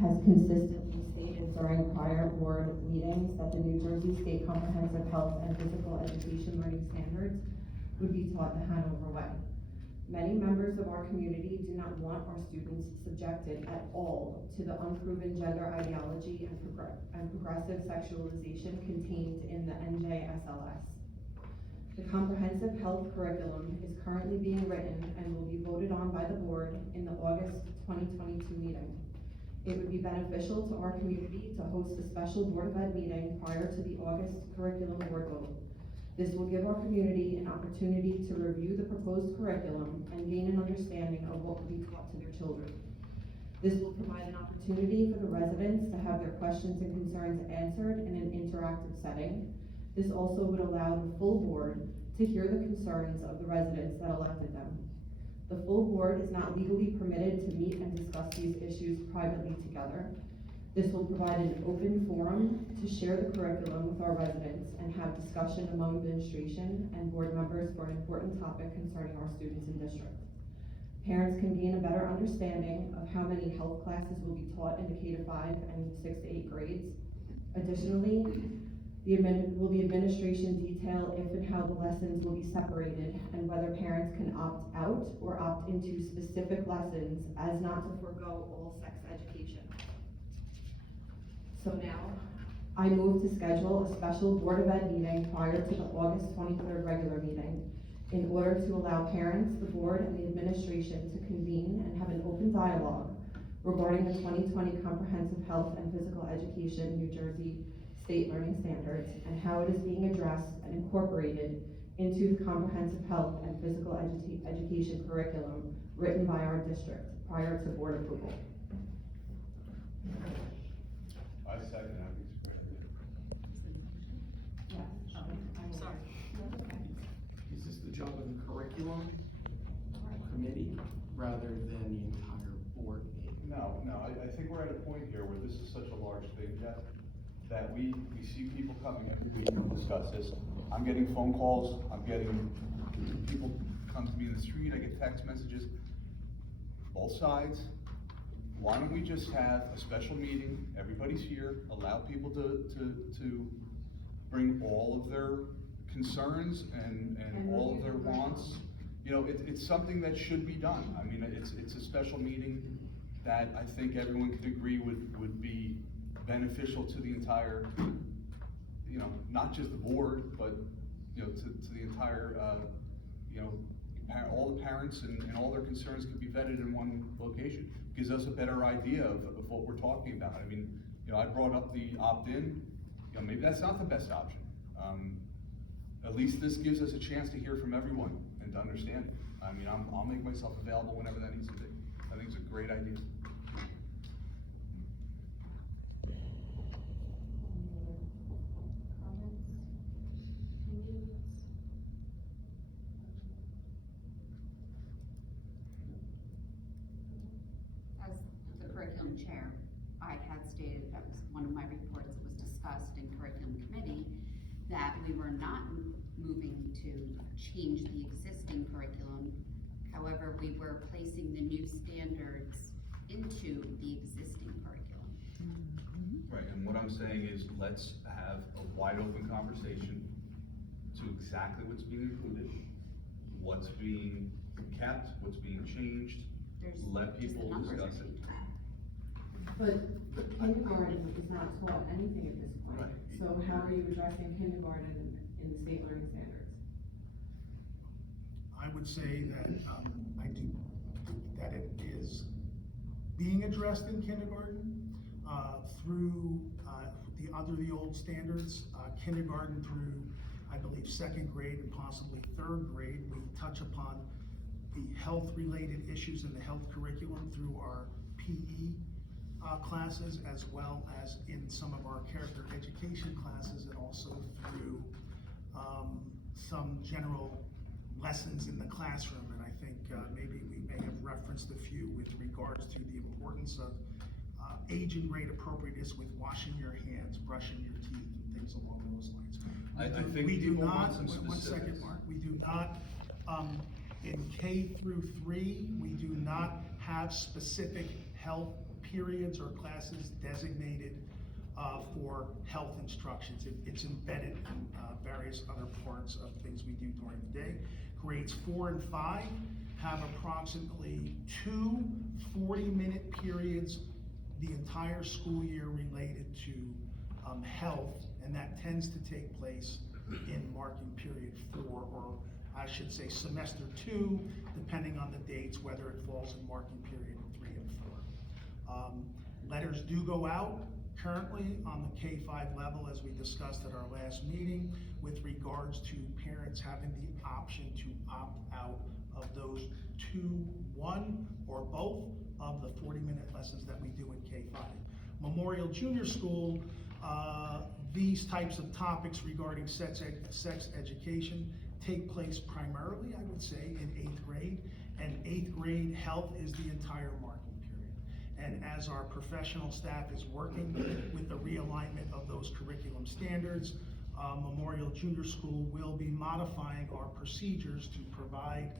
has consistently stated during prior board meetings that the New Jersey State Comprehensive Health and Physical Education Learning Standards would be taught the Hanover way. Many members of our community do not want our students subjected at all to the unproven gender ideology and progressive sexualization contained in the NJSLS. The comprehensive health curriculum is currently being written and will be voted on by the board in the August 2022 meeting. It would be beneficial to our community to host a special Board of Ed meeting prior to the August curriculum board vote. This will give our community an opportunity to review the proposed curriculum and gain an understanding of what will be taught to their children. This will provide an opportunity for the residents to have their questions and concerns answered in an interactive setting. This also would allow the full board to hear the concerns of the residents that elected them. The full board is not legally permitted to meet and discuss these issues privately together. This will provide an open forum to share the curriculum with our residents and have discussion among administration and board members for an important topic concerning our students and district. Parents can gain a better understanding of how many health classes will be taught in the K-5 and 6 to 8 grades. Additionally, will the administration detail if and how the lessons will be separated and whether parents can opt out or opt into specific lessons as not to forego all sex education. So now, I move to schedule a special Board of Ed meeting prior to the August 23rd regular meeting in order to allow parents, the board, and the administration to convene and have an open dialogue regarding the 2020 Comprehensive Health and Physical Education New Jersey State Learning Standards and how it is being addressed and incorporated into the Comprehensive Health and Physical Education curriculum written by our district prior to board approval. I second that. Yes. Sorry. Is this the job of the curriculum committee rather than the entire board? No, I think we're at a point here where this is such a large thing, Jeff, that we see people coming every week to discuss this. I'm getting phone calls, I'm getting people come to me in the street, I get text messages, both sides. Why don't we just have a special meeting, everybody's here, allow people to bring all of their concerns and all of their wants. You know, it's something that should be done. I mean, it's a special meeting that I think everyone could agree would be beneficial to the entire, you know, not just the board, but, you know, to the entire, you know, all the parents and all their concerns could be vetted in one location. Gives us a better idea of what we're talking about. I mean, you know, I brought up the opt-in, you know, maybe that's not the best option. At least this gives us a chance to hear from everyone and to understand it. I mean, I'll make myself available whenever that needs to be. I think it's a great idea. As the curriculum chair, I had stated, that was one of my reports that was discussed in curriculum committee, that we were not moving to change the existing curriculum. However, we were placing the new standards into the existing curriculum. Right, and what I'm saying is let's have a wide open conversation to exactly what's being included, what's being kept, what's being changed. Let people discuss it. But kindergarten is not taught anything at this point. Right. So how are you addressing kindergarten in the state learning standards? I would say that I do think that it is being addressed in kindergarten through the old standards, kindergarten through, I believe, 2nd grade and possibly 3rd grade. We touch upon the health-related issues in the health curriculum through our PE classes, as well as in some of our character education classes, and also through some general lessons in the classroom. And I think maybe we may have referenced a few with regards to the importance of age and grade appropriateness with washing your hands, brushing your teeth, and things along those lines. I think we do people not, want some one specifics. second, Mark, we do not, in K through 3, we do not have specific health periods or classes designated for health instructions. It's embedded in various other parts of things we do during the day. Grades 4 and 5 have approximately 2 40-minute periods the entire school year related to health, and that tends to take place in marking period 4, or I should say semester 2, depending on the dates, whether it falls in marking period 3 and 4. Letters do go out currently on the K-5 level, as we discussed at our last meeting, with regards to parents having the option to opt out of those 2, 1, or both of the 40-minute lessons that we do in K-5. Memorial Junior School, these types of topics regarding sex education take place primarily, I would say, in 8th grade, and 8th grade health is the entire marking period. And as our professional staff is working with the realignment of those curriculum standards, Memorial Junior School will be modifying our procedures to provide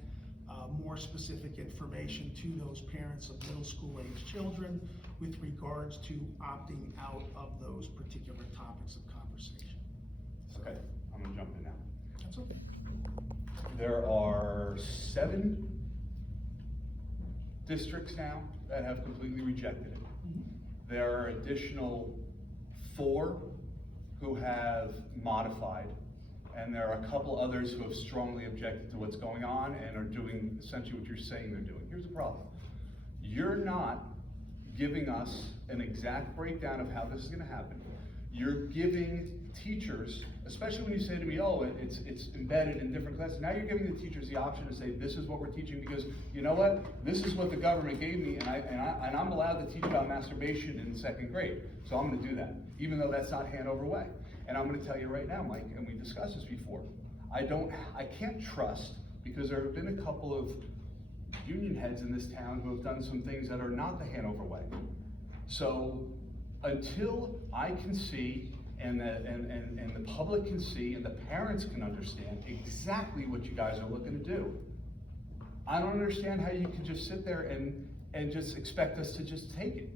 more specific information to those parents of middle school age children with regards to opting out of those particular topics of conversation. Okay, I'm gonna jump in now. That's okay. There are 7 districts now that have completely rejected it. There are additional 4 who have modified, and there are a couple others who have strongly objected to what's going on and are doing essentially what you're saying they're doing. Here's the problem. You're not giving us an exact breakdown of how this is gonna happen. You're giving teachers, especially when you say to me, oh, it's embedded in different classes. Now you're giving the teachers the option to say, this is what we're teaching, because you know what? This is what the government gave me, and I'm allowed to teach about masturbation in 2nd grade. So I'm gonna do that, even though that's not Hanover way. And I'm gonna tell you right now, Mike, and we discussed this before, I can't trust, because there have been a couple of union heads in this town who have done some things that are not the Hanover way. So until I can see, and the public can see, and the parents can understand exactly what you guys are looking to do, I don't understand how you can just sit there and just expect us to just take it.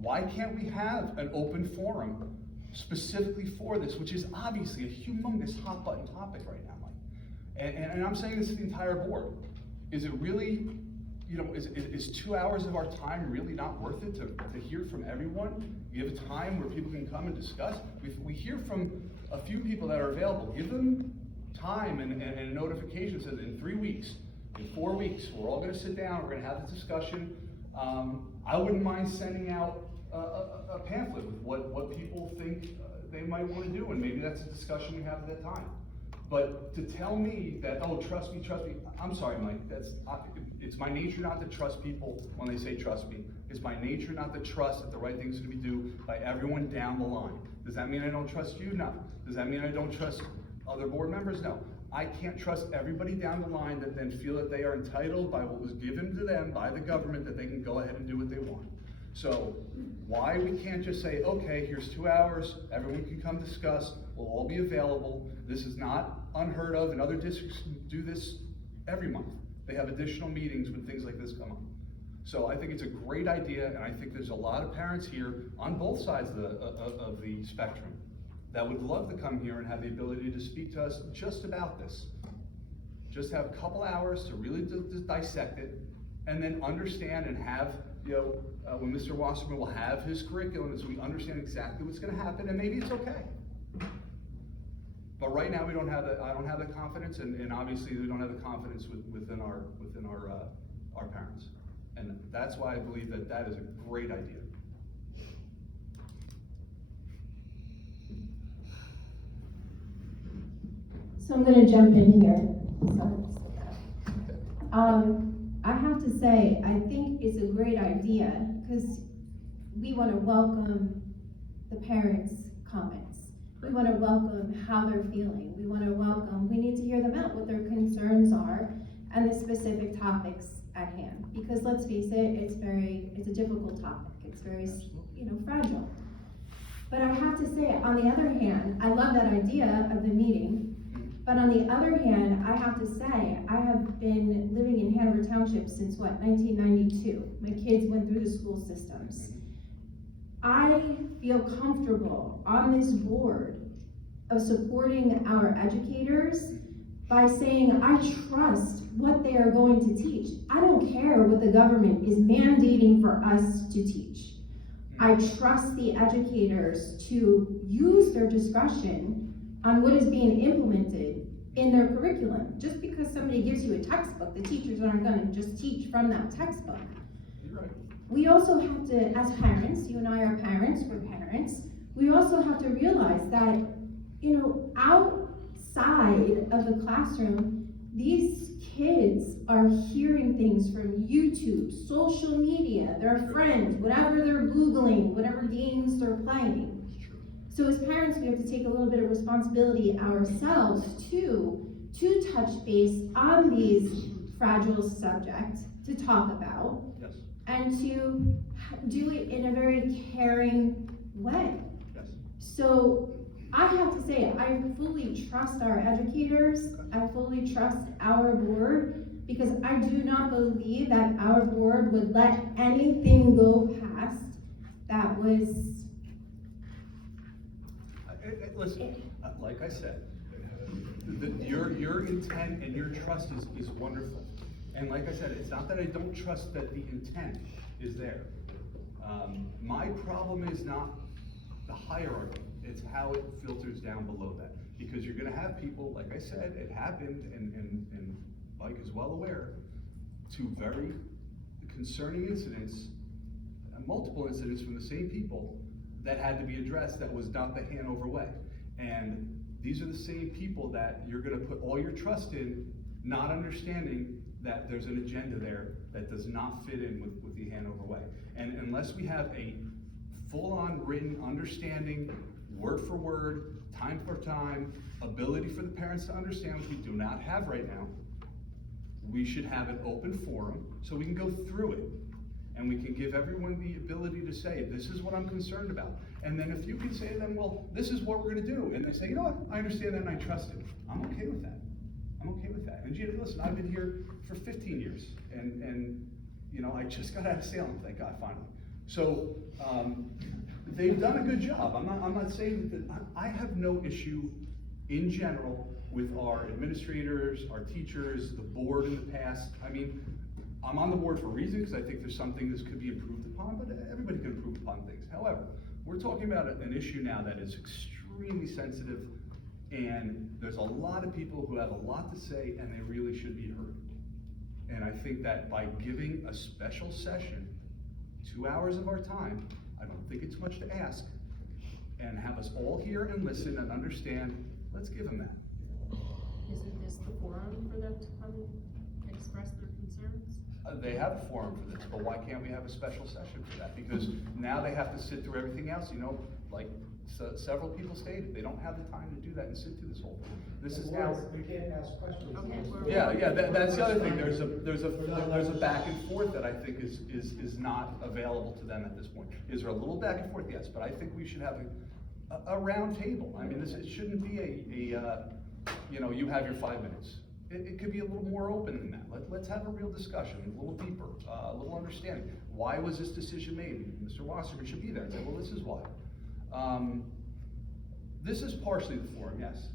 Why can't we have an open forum specifically for this, which is obviously a humongous hot button topic right now, Mike? And I'm saying this to the entire board. Is it really, is 2 hours of our time really not worth it to hear from everyone? Give a time where people can come and discuss. We hear from a few people that are available. Give them time and a notification that says in 3 weeks, in 4 weeks, we're all gonna sit down, we're gonna have this discussion. I wouldn't mind sending out a pamphlet with what people think they might want to do, and maybe that's a discussion we have at that time. But to tell me that, oh, trust me, I'm sorry, Mike, it's my nature not to trust people when they say trust me. It's my nature not to trust that the right thing's gonna be done by everyone down the line. Does that mean I don't trust you? No. Does that mean I don't trust other board members? No. I can't trust everybody down the line that then feel that they are entitled by what was given to them by the government, that they can go ahead and do what they want. So why we can't just say, okay, here's 2 hours, everyone can come discuss, we'll all be available. This is not unheard of, and other districts do this every month. They have additional meetings when things like this come up. So I think it's a great idea, and I think there's a lot of parents here on both sides of the spectrum that would love to come here and have the ability to speak to us just about this. Just have a couple hours to really dissect it, and then understand and have, when Mr. Wasserman will have his curriculum, so we understand exactly what's gonna happen, and maybe it's okay. But right now, I don't have the confidence, and obviously we don't have the confidence within our parents. And that's why I believe that is a great idea. So I'm gonna jump in here. I have to say, I think it's a great idea, because we wanna welcome the parents' comments. We wanna welcome how they're feeling. We need to hear them out, what their concerns are, and the specific topics at hand. Because let's face it, it's a difficult topic. It's very, fragile. But I have to say, on the other hand, I love that idea of the meeting. But on the other hand, I have to say, I have been living in Hanover Township since 1992. My kids went through the school systems. I feel comfortable on this board of supporting our educators by saying I trust what they are going to teach. I don't care what the government is mandating for us to teach. I trust the educators to use their discretion on what is being implemented in their curriculum. Just because somebody gives you a textbook, the teachers aren't gonna just teach from that textbook. You're right. We also have to, as parents, you and I are parents, we're parents, we also have to realize that, outside of the classroom, these kids are hearing things from YouTube, social media, their friends, whatever they're Googling, whatever games they're playing. So as parents, we have to take a little bit of responsibility ourselves to touch base on these fragile subjects to talk about. Yes, And to do it in a very caring way. yes. So I have to say, I fully trust our educators, I fully trust our board, because I do not believe that our board would let anything go past that was. Listen, like I said, your intent and your trust is wonderful. And like I said, it's not that I don't trust that the intent is there. My problem is not the hierarchy, it's how it filters down below that. Because you're gonna have people, like I said, it happened, and Mike is well aware, two very concerning incidents, multiple incidents from the same people that had to be addressed that was not the Hanover way. And these are the same people that you're gonna put all your trust in, not understanding that there's an agenda there that does not fit in with the Hanover way. And unless we have a full-on written understanding, word for word, time for time, ability for the parents to understand, which we do not have right now, we should have an open forum so we can go through it. And we can give everyone the ability to say, this is what I'm concerned about. And then if you can say to them, well, this is what we're gonna do. And they say, you know what, I understand that and I trust it. I'm okay with that. I'm okay with that. And Gina, listen, I've been here for 15 years and I just got out of Salem, thank God, finally. So, they've done a good job. I'm not saying that, I have no issue in general with our administrators, our teachers, the board in the past. I mean, I'm on the board for a reason, because I think there's some things that could be improved upon, but everybody can improve upon things. However, we're talking about an issue now that is extremely sensitive, and there's a lot of people who have a lot to say, and they really should be heard. And I think that by giving a special session 2 hours of our time, I don't think it's much to ask, and have us all hear and listen and understand, let's give them that. Isn't this the forum for them to come and express their concerns? They have a forum for this, but why can't we have a special session for that? Because now they have to sit through everything else, like several people stated, they don't have the time to do that and sit through this whole thing. This is now. You can't ask questions. Okay. Yeah, that's the other thing, there's a back and forth that I think is not available to them at this point. Is there a little back and forth? Yes, but I think we should have a round table. I mean, it shouldn't be you have your 5 minutes. It could be a little more open than that. Let's have a real discussion, a little deeper, a little understanding. Why was this decision made? Mr. Wasserman should be there and say, well, this is why. This is partially the forum, yes.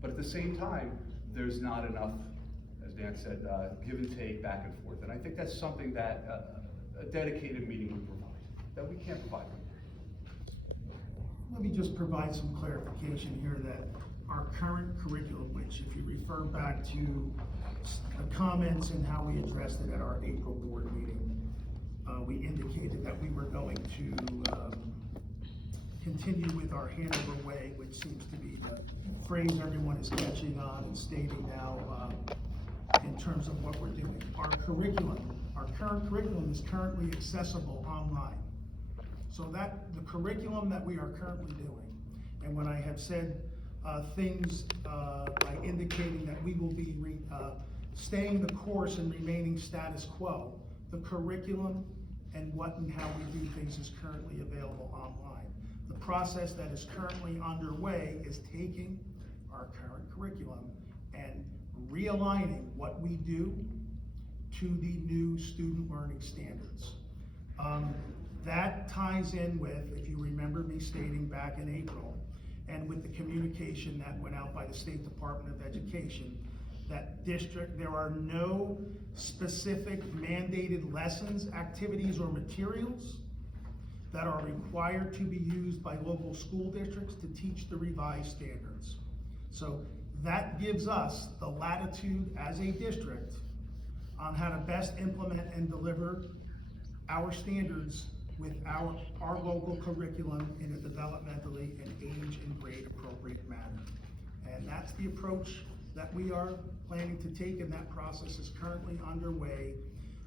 But at the same time, there's not enough, as Dan said, give and take, back and forth. And I think that's something that a dedicated meeting would provide, that we can't provide. Let me just provide some clarification here that our current curriculum, which if you refer back to the comments and how we addressed it at our April board meeting, we indicated that we were going to continue with our Hanover way, which seems to be the phrase everyone is catching on and stating now in terms of what we're doing. Our current curriculum is currently accessible online. So that, the curriculum that we are currently doing, and when I have said things by indicating that we will be staying the course and remaining status quo, the curriculum and what and how we do things is currently available online. The process that is currently underway is taking our current curriculum and realigning what we do to the new student learning standards. That ties in with, if you remember me stating back in April, and with the communication that went out by the State Department of Education, that there are no specific mandated lessons, activities, or materials that are required to be used by local school districts to teach the revised standards. So that gives us the latitude as a district on how to best implement and deliver our standards with our local curriculum in a developmentally and age and grade appropriate manner. And that's the approach that we are planning to take, and that process is currently underway.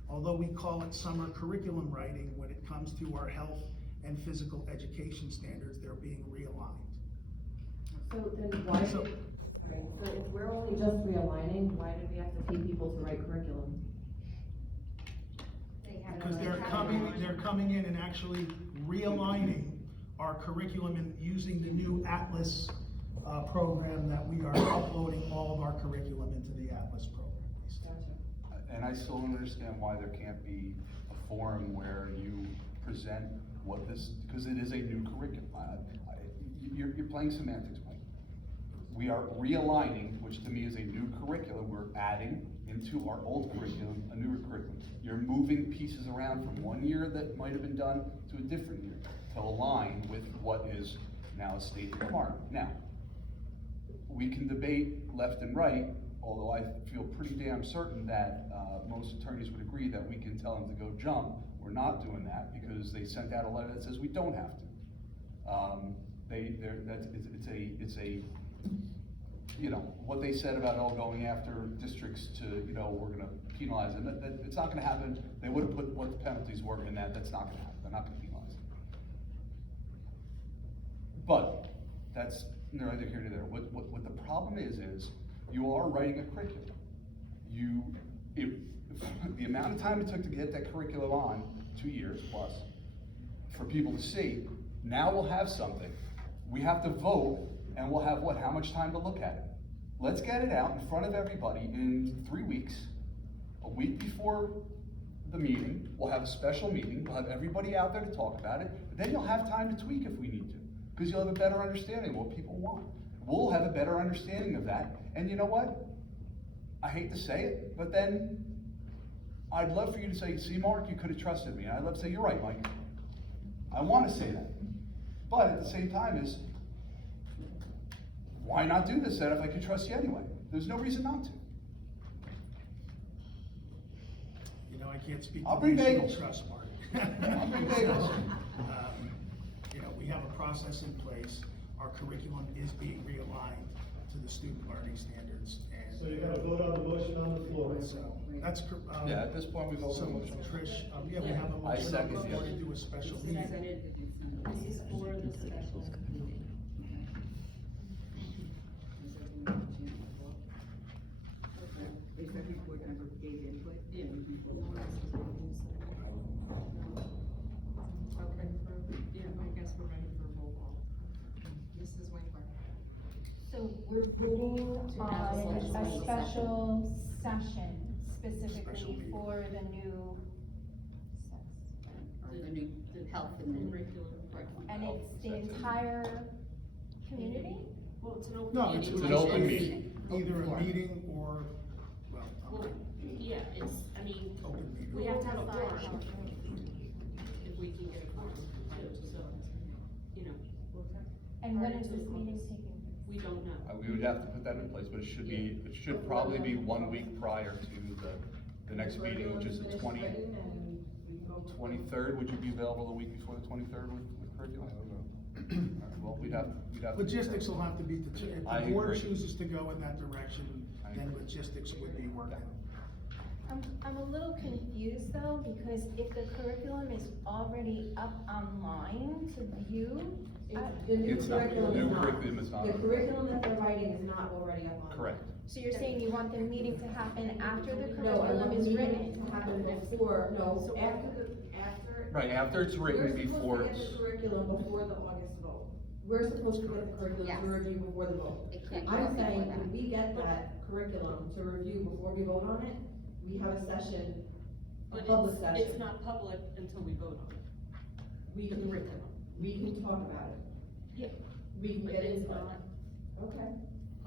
Although we call it summer curriculum writing, when it comes to our health and physical education standards, they're being realigned. So then why, So- sorry, so if we're only just realigning, why did we have to pay people to write curriculum? Because they're coming in and actually realigning our curriculum and using the new Atlas program that we are uploading all of our curriculum into the Atlas program. And I still don't understand why there can't be a forum where you present what this, because it is a new curriculum. You're playing semantics, Mike. We are realigning, which to me is a new curriculum. We're adding into our old curriculum a new curriculum. You're moving pieces around from one year that might have been done to a different year to align with what is now a state requirement. Now, we can debate left and right, although I feel pretty damn certain that most attorneys would agree that we can tell them to go jump. We're not doing that because they sent out a letter that says we don't have to. It's a, you know, what they said about going after districts to, we're gonna penalize them, it's not gonna happen. They would have put what the penalties were in that's not gonna happen. They're not gonna penalize them. But that's neither here nor there. What the problem is you are writing a curriculum. The amount of time it took to get that curriculum on, 2 years plus, for people to see, now we'll have something. We have to vote, and we'll have how much time to look at it? Let's get it out in front of everybody in 3 weeks, a week before the meeting. We'll have a special meeting, we'll have everybody out there to talk about it, but then you'll have time to tweak if we need to, because you'll have a better understanding of what people want. We'll have a better understanding of that, and you know what? I hate to say it, but then I'd love for you to say, see, Mark, you could have trusted me. And I'd love to say, you're right, Mike. I want to say that. But at the same time why not do this then if I could trust you anyway? There's no reason not to. I can't speak I'll to bring the issue bagels. of trust, Mark. I'll bring bagels. We have a process in place. Our curriculum is being realigned to the student learning standards. And So you gotta vote on the motion on the floor. so that's, Yeah, at this point, we vote on the motion. Trish, we have a I motion on second, the floor to yes. do a special meeting. This is for the special meeting. Is every board member gave input? Yeah. Okay, I guess we're ready for roll call. Mrs. Winkler. So we're voting To have a on a special special session Special specifically meeting. for the new, The new health and Curriculum. and it's the entire community? Well, it's an open No, meeting. it's an open meeting. Either a meeting or, well, Well, yeah, I mean, open meeting. we have to have a Decide quorum how to- if we can get a quorum, right, so, And when is this meeting taking place? we don't know. We would have to put that in place, but it should probably be 1 week prior to the next meeting, which is the 23rd. Would you be available the week before the 23rd with curriculum? I don't know. All right, well, we'd have to. Logistics will have to be, if I the board agree. chooses to go in that direction, I then agree. logistics would be working. I'm a little confused though, because if the curriculum is already up online to view, The new It's not, the curriculum new is not. curriculum is not. The curriculum that they're writing is not already up on. Correct. so you're saying you want the meeting to happen after the No, I curriculum want the is meeting written? to happen before, after. Right, after it's written before We're it's. supposed to get the curriculum before the August vote. We're supposed to get the curriculum Yes. to review before the vote. It can't go I'm before saying, that. when we get that curriculum to review before we vote on it, we have a session, a But public session. it's not public until we vote on it. We can, we can talk about it. Yeah. We can But get it's into it. not. Okay.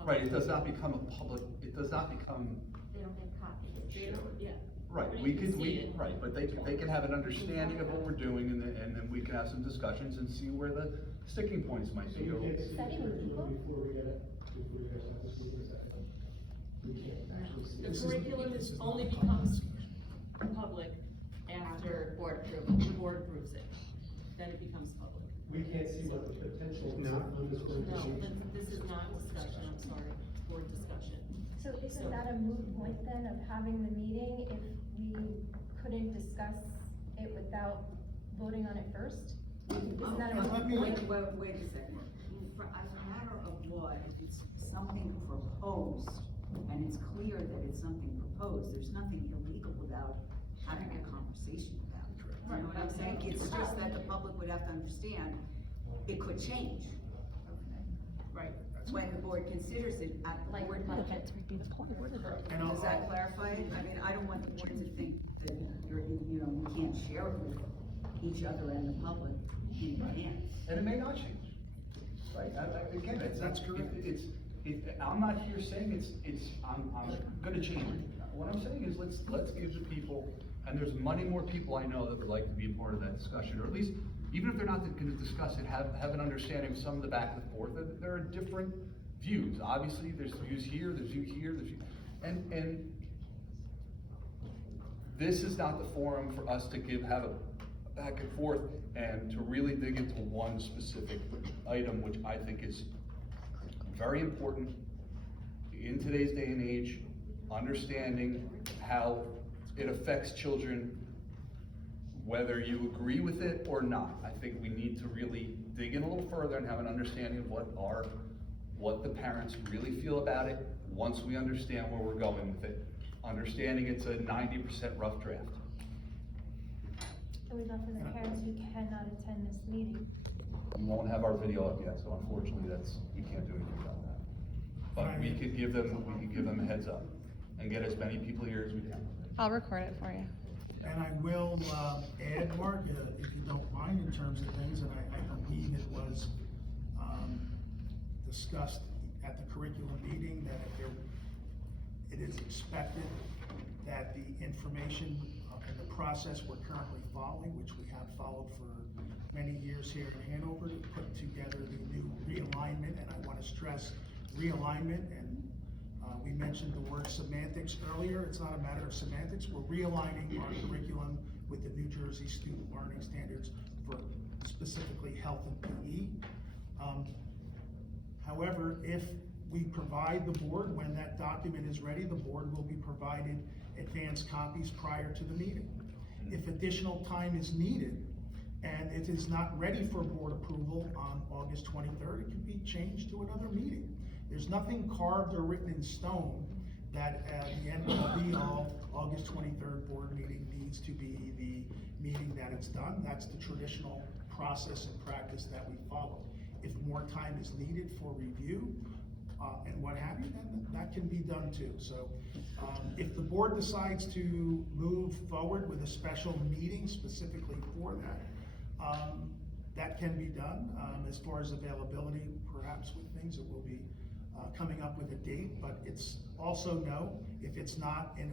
Right, it does not become a public, it does not become, They don't have copies. They don't, yeah. right, But we you can could, see it. right, but they can have an understanding of what we're doing, and then we can have some discussions and see where the sticking points might So be. we can't see Is that the even curriculum legal? before we get it, before you guys have this meeting, is that? We can't actually see. The This is- curriculum this is not only a public becomes discussion. public after Board approval. the board approves it. Then it becomes public. We can't see what the potential No. on this going to No, be. this is not discussion, I'm sorry, it's board discussion. So So- isn't that a moot point then of having the meeting if we couldn't discuss it without voting on it first? Isn't that a Let moot me- point? Wait a second. As a matter of law, if it's something proposed, and it's clear that it's something proposed, there's nothing illegal about having a conversation about it. You know what I'm saying? It's just that the public would have to understand, it could change. Right. When the board considers it at the board level. And I'll- Does that clarify it? I mean, I don't want the board to think that you're, you know, you can't share it with each other and the public in advance. And it may not change, right? Again, That's correct. I'm not here saying I'm gonna change it. What I'm saying is, let's give the people, and there's many more people I know that would like to be a part of that discussion, or at least, even if they're not gonna discuss it, have an understanding of some of the back and forth, that there are different views. Obviously, there's views here, there's view here, and this is not the forum for us to have a back and forth and to really dig into one specific item, which I think is very important in today's day and age, understanding how it affects children, whether you agree with it or not. I think we need to really dig in a little further and have an understanding of what the parents really feel about it, once we understand where we're going with it. Understanding it's a 90% rough draft. And we've got for the parents who cannot attend this meeting. We won't have our video up yet, so unfortunately we can't do anything about that. But we could give them a heads up and get as many people here as we can. I'll record it for you. And I will, add, Mark, if you don't mind, in terms of things, and I believe it was, discussed at the curriculum meeting, that it is expected that the information and the process we're currently following, which we have followed for many years here in Hanover, to put together the new realignment, and I wanna stress realignment, and we mentioned the word semantics earlier. It's not a matter of semantics. We're realigning our curriculum with the New Jersey student learning standards for specifically health and PE. However, if we provide the board, when that document is ready, the board will be provided advanced copies prior to the meeting. If additional time is needed and it is not ready for board approval on August 23rd, it can be changed to another meeting. There's nothing carved or written in stone that the end all be all August 23rd board meeting needs to be the meeting that it's done. That's the traditional process and practice that we follow. If more time is needed for review and what have you, then that can be done too. So if the board decides to move forward with a special meeting specifically for that, that can be done. As far as availability, perhaps with things, it will be coming up with a date, but it's also if it's not, and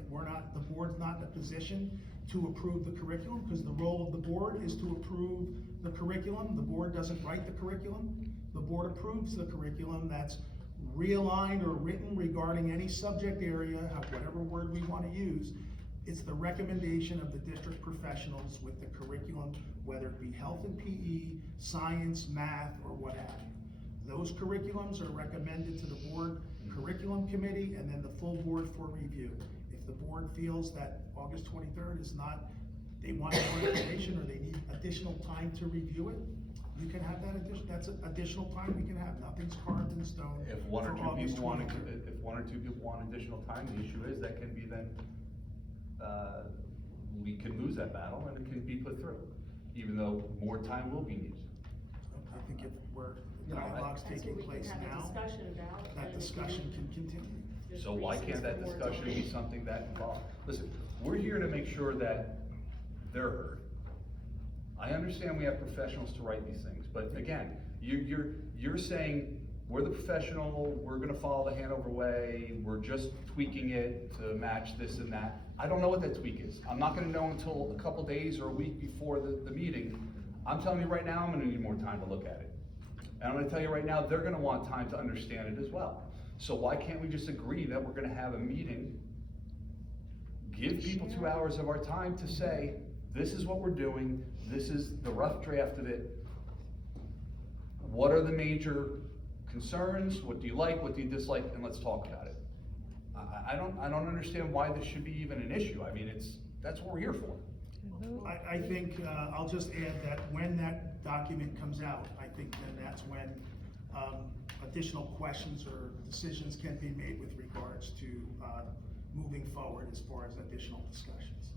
the board's not in a position to approve the curriculum, because the role of the board is to approve the curriculum. The board doesn't write the curriculum. The board approves the curriculum that's realigned or written regarding any subject area, whatever word we want to use. It's the recommendation of the district professionals with the curriculum, whether it be health and PE, science, math, or what have you. Those curriculums are recommended to the board curriculum committee and then the full board for review. If the board feels that August 23rd is not, they want more information or they need additional time to review it, you can have that's additional time we can have. Nothing's carved in stone. If one or for two August people want, 23rd. if one or two people want additional time, the issue is that can be then, we can lose that battle and it can be put through, even though more time will be needed. I think if No, dialogue's That's taking what we place can have a now, discussion about. that and discussion can continue. there's So why reasons can't that for more discussion time. be something that involves, listen, we're here to make sure that they're heard. I understand we have professionals to write these things, but again, you're saying, we're the professional, we're gonna follow the Hanover way, we're just tweaking it to match this and that. I don't know what that tweak is. I'm not gonna know until a couple days or a week before the meeting. I'm telling you right now, I'm gonna need more time to look at it. And I'm gonna tell you right now, they're gonna want time to understand it as well. So why can't we just agree that we're gonna have a meeting, give people 2 hours of our time to say, this is what we're doing, this is the rough draft of it. What are the major concerns? What do you like? What do you dislike? And let's talk about it. I don't understand why this should be even an issue. I mean, that's what we're here for. I think, I'll just add that when that document comes out, I think then that's when, additional questions or decisions can be made with regards to, moving forward as far as additional discussions.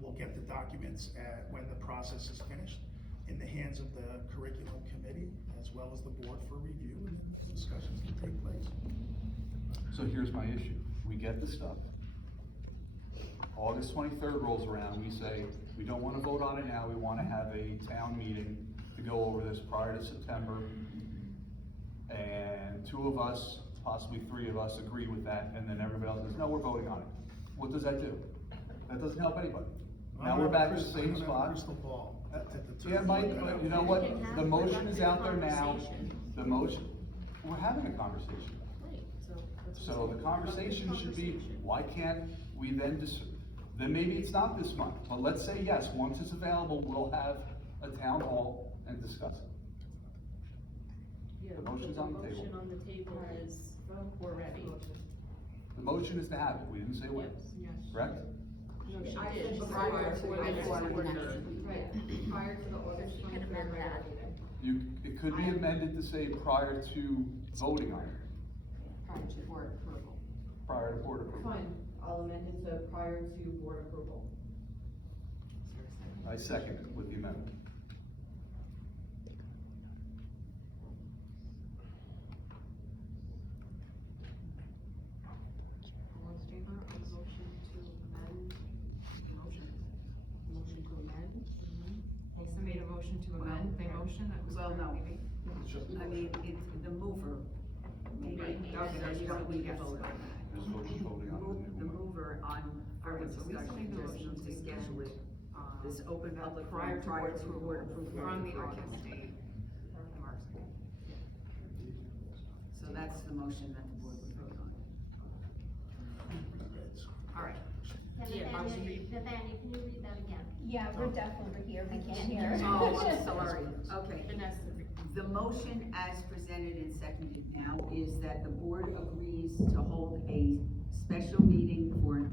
We'll get the documents when the process is finished in the hands of the curriculum committee as well as the board for review, and then discussions can take place. So here's my issue. We get the stuff. August 23rd rolls around, we say, we don't wanna vote on it now, we wanna have a town meeting to go over this prior to September. And 2 of us, possibly 3 of us agree with that, and then everybody else says, no, we're voting on it. What does that do? That doesn't help anybody. Now we're back to the same spot. Crystal ball. Yeah, Mike, but you know what? The motion is out there now. The motion, we're having a conversation. Right, so that's what So I'm the saying. conversation should be, why can't we then then maybe it's not this month, but let's say yes, once it's available, we'll have a town hall and discuss it. Yeah, The motion's on the table. motion on the table is, we're ready. The motion is to have it, we didn't say when, Yes. correct? No, she I did. said She prior said to before the the next board one. meeting. Right, prior to the August You can 23rd amend regular that. meeting. It could be amended to say prior to voting on it, Prior to board approval. prior to board approval. Fine, I'll amend it to prior to board approval. I second it with the amendment. All in favor of the motion to amend? Motion to amend? Lisa made a motion to amend the motion that was. Well, no. currently made. I mean, it's the mover. Maybe, Right. okay, you don't need to vote on that. Just voting on The the new one. mover on further Alright, so Lisa discussion, made the just motion needs to to schedule it, this open public Prior forum to board approval from the August date. So that's the motion that the board would vote on. Alright, Yeah, Nathaniel, Nathaniel, can you read that again? Yeah, we're deaf over here, we can't hear. Oh, I'm sorry, okay. Vanessa. The motion as presented and seconded now is that the board agrees to hold a special meeting for an